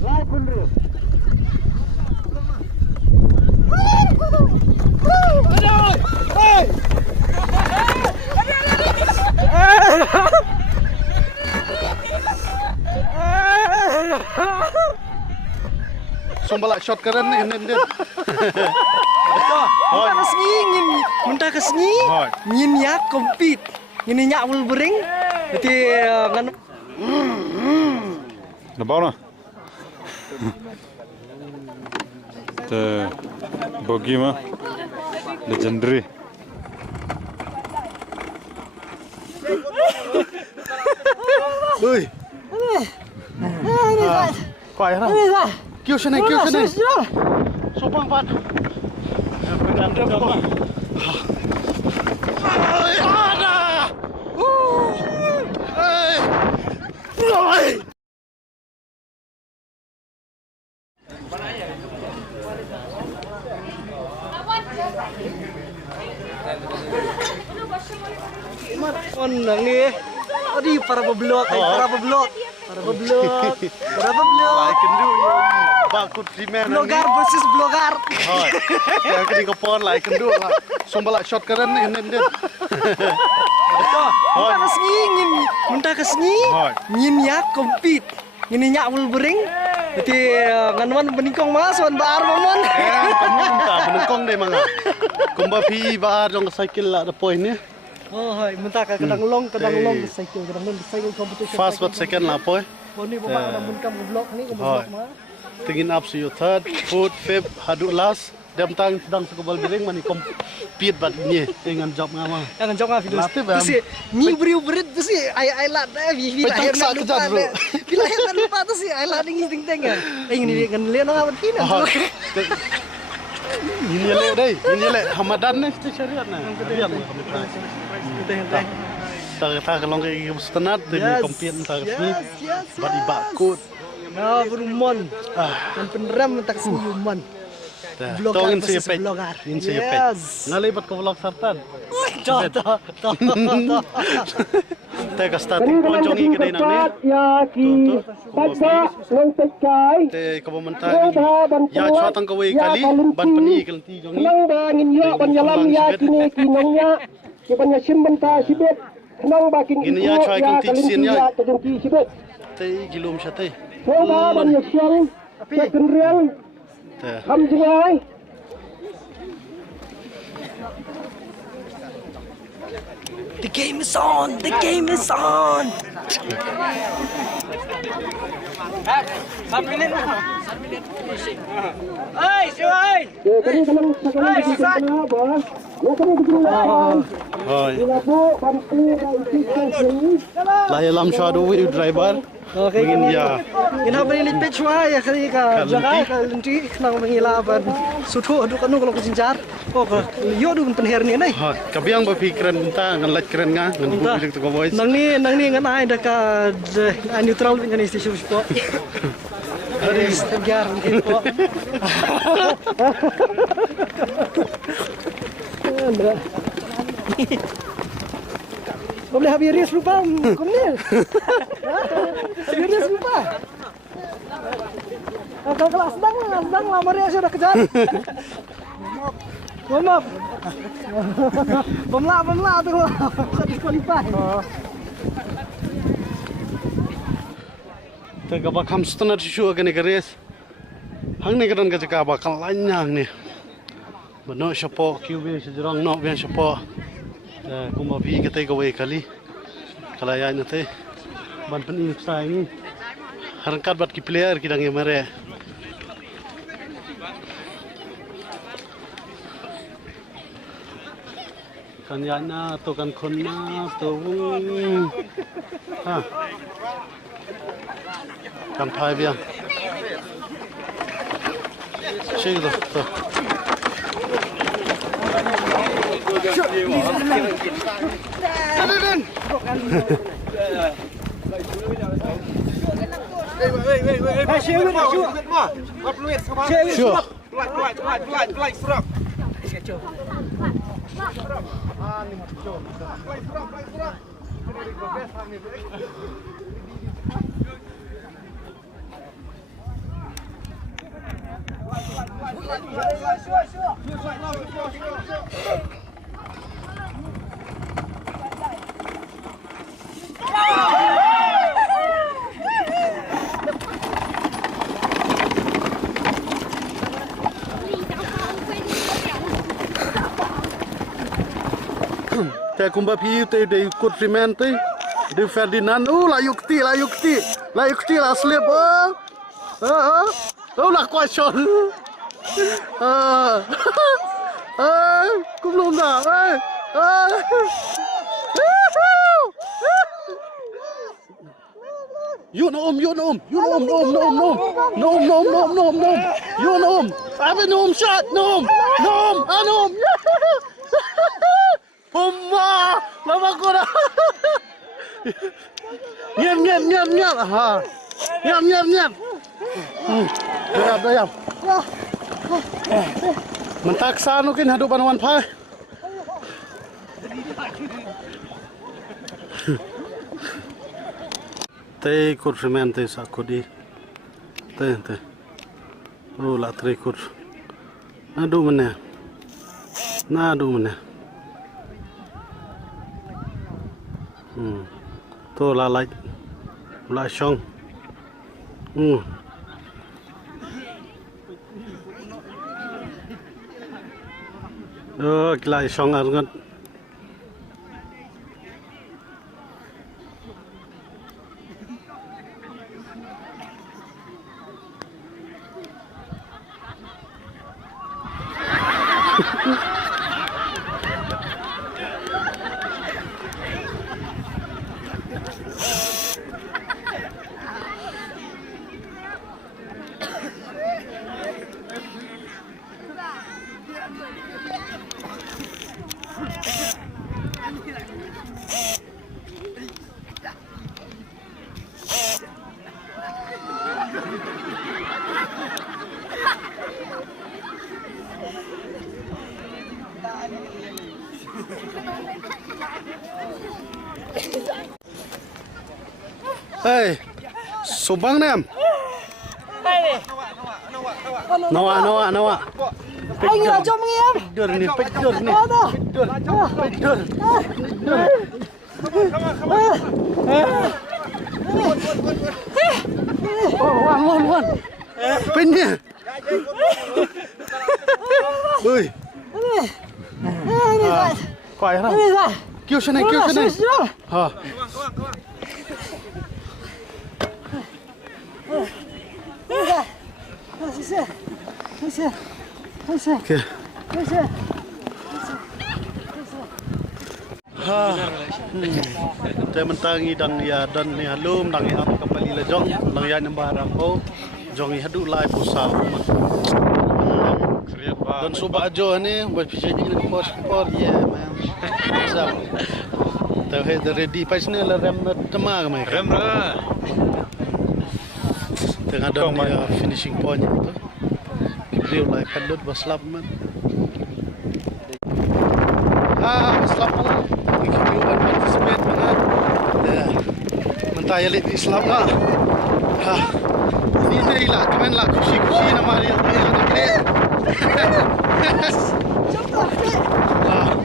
Lai pun dulu. Aduh, hey. Sumpah shot keren nih. Muntah kesengi ngin, muntah kesengi ngin ya compete, ngin ya awal bering, jadi kan. Nabona. The Bogima, legendary. Ui. Quay ra. Kêu xe này. Số băng vặt. Pegang dia apa? Ada. On ni, adi para peblok. Like kendu bakut simen. Blogar versus blogar. Yang kini kepon like kendu lah. Sumpah shot keren nih. Muntah kesengi ngin ya compete, ngin ya awal bering, jadi nganuan beningkong mas, wan baar mamon. Kamu minta beningkong deh mangga. Kumba pi baar jong cycle lah ada poin ni. Oh, hai, muntah kadang long cycle competition. Fast but second lah poin. Oh ni bapak ada bunkam blok ni, blok mah. Tingin up to your third, fourth, fifth, haduk last. Dem tang sedang sekebal biring mani compete bat ni dengan job ngama. Jangan jauh ngah video. Terus ni berit terus ai lat vi lahir nak lupa. Vi lahir nak lupa terus ai lat ni ting kan. Ini kan lihat orang apa ni. Ini le deh, ini le Hamadan ni syariat na. Biar tak kalau ke standard demi compete antara ni. Bat ibakut. Nah, berumon. Dan peneram tak senyuman. Tongin siya pe. Nalipat ko vlog sartan. Teka starting point jongi kedai nang ni. Te kabumantan. Ya chuatang kawai kali ban pani kelti jongi. Nang bangin yo banyalam ya kini kinongnya. Ke banya simbenta sibet. Nang bakin gini ya chuai kelti sin ya. Tajungki sibet. Te gilum syate. Soba banya siang. Second real. Ham jingai. The game is on. The game is on. Hey, Syuai. Kami dalam sekarang di sana, bos. Ya kami di sini. Hai. Ilabu bantu sini. Lahir lam shadow driver. Okay, Ingin ya. Ina beri lipet cuma ya kali ka jaga ka lenti nang mengilapan sutu adu kanu kalau kesincar. Oh, yo du penher ni nai. Ha, kabiang berpikiran entah ngelat keren nga ngan public to voice. Nang ni ngan ai dah ka neutral dengan istisu sport. Ada segar mungkin kok. Boleh habis race lupa, komnel. Habis race lupa. Kalau sedang lama race sudah kejar. Maaf. Pemla tu bisa disqualify. Tega bakam setengah tisu akan race. Hang ni kan kerja bakal lanyang ni. Benar siapa QB sejarang nak biar siapa. Kuma pi kita kawai kali. Kalau ya nanti ban pening saya ini. Harangkat bat ki player kita yang mere. Kan ya na to kan konna to. Ha. Kan thai biang. Sih tu. แต่คุมบาพีเตได้กดฟรีแมนเตดูเฟอร์ดินานด์ลายุกตีลาสเลปหลักกว่าชนกุมลมด่ายูนอมยูนอมอาเปนอมชัดนอมผมมาแล้วมากูนะเงียบฮะเงียบเดี๋ยวมันตักซานุกินหาดูปานวันพายเตะคุดเมนเตะสักคุดีเตะรู้ละเตะคุดน่าดูมันเนี่ยตัวละช่องกีฬาช่องอะไรกันเฮ้ยสุบังเนี่ยนัวไอ้เงี้ยจมเงี้ย เดือดนี่วันเป็นเนี่ยเฮ้ยควายนะเกี่ยวชนะฮะแต่มันตั้งอีดังya dan ni halum dang ya kapali la jong dang ya nembara ko jong ya hadu lai pusau dan suba ajo ni buat pisah ni sport ya man sab tau he ready pas ni la rem tema ka mai rem tengah dan ya finishing point tu dia lai padut baslap man baslap man participate dengan mentaya lit Islam lah ini lah kemen lah kusi nama dia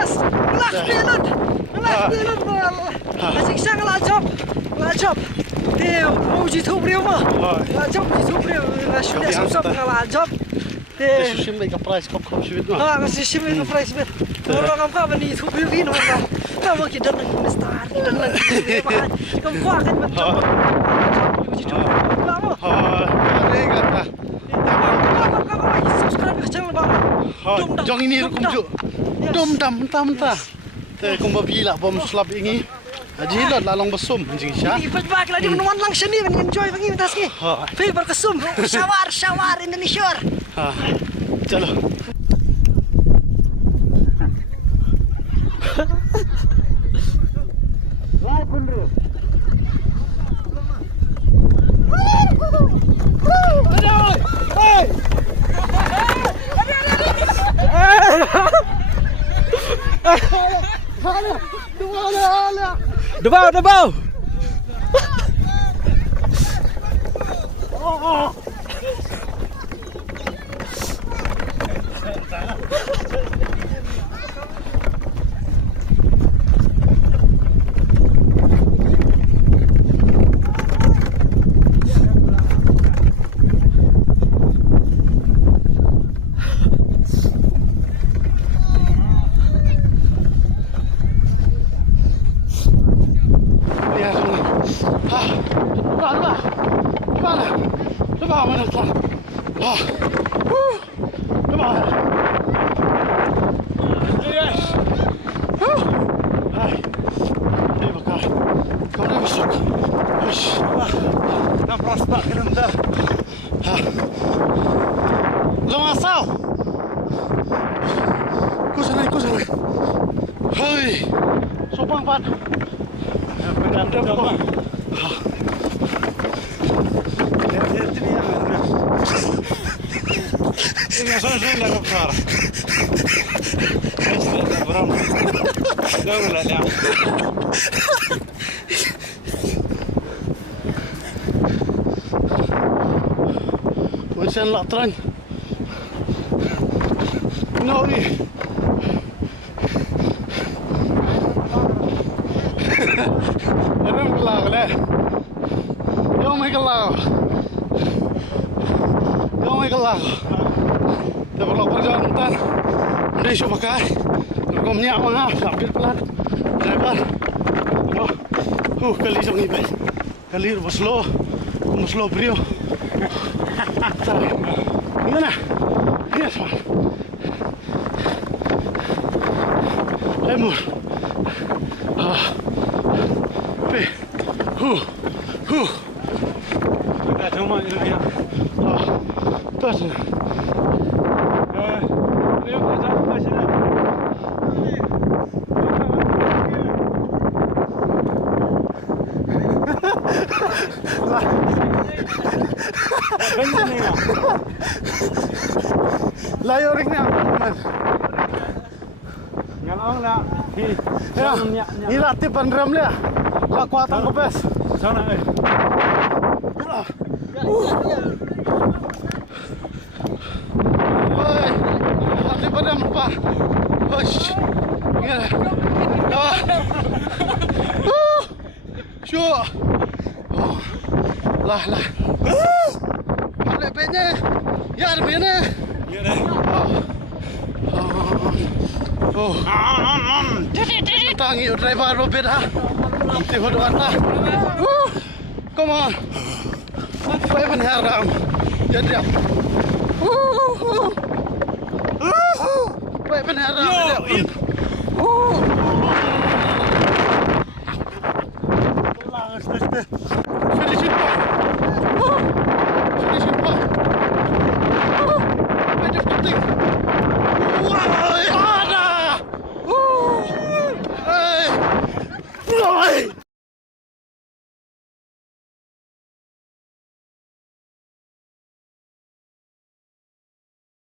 yes asik sang la job dia uji tu beriu mah la job uji tu beriu la sudah susah la job dia susim lagi price kopชีวิตมากmasih susim lagi price bet orang apa bani tu beriu ni orang kamu kita nak investor kita nak kamu kuat kan macam uji tu lama ada kata kamu subscribe channel bang jong ini kumju dum tamแต่คงบ่พี่ละบอมสลับอย่างงี้อาจจะลองผสมจริงๆใช่ นี่เป็นบ้ากันแล้วมันลังชันนี่มัน enjoy บางอย่างtasนี่พี่berผสมshower Indonesia चलो Debau. mana klan. Ah. Come on. Yes. Hai. Ini bakal. Kau dah masuk. Ush. Nak prospek kan dah. Lemasau. Kau sana. Hai. Sopang pan. Pegang dah. Inga sån skillnad upp här. Det är bra. Lugna dig. Och sen latran. Noi. Ram kelag le. Yo mai kelag. Develop perjalanan dari Subakai Rekomnya mana sambil pelan driver kali isang ibay kali maslo brio yan na yes man lemur pe kita cuma ini ya terus layo ring ni man Ngalong lah. ni latih pandram le la kuatan ko bes Sana eh. oi latih pandram pa osh ya sure lah boleh penye yar bene Ya dah. Tangi driver robet ha. Nanti hodo anda. Come on. Five and haram. Jadi. Five and haram. Finish it. Hey!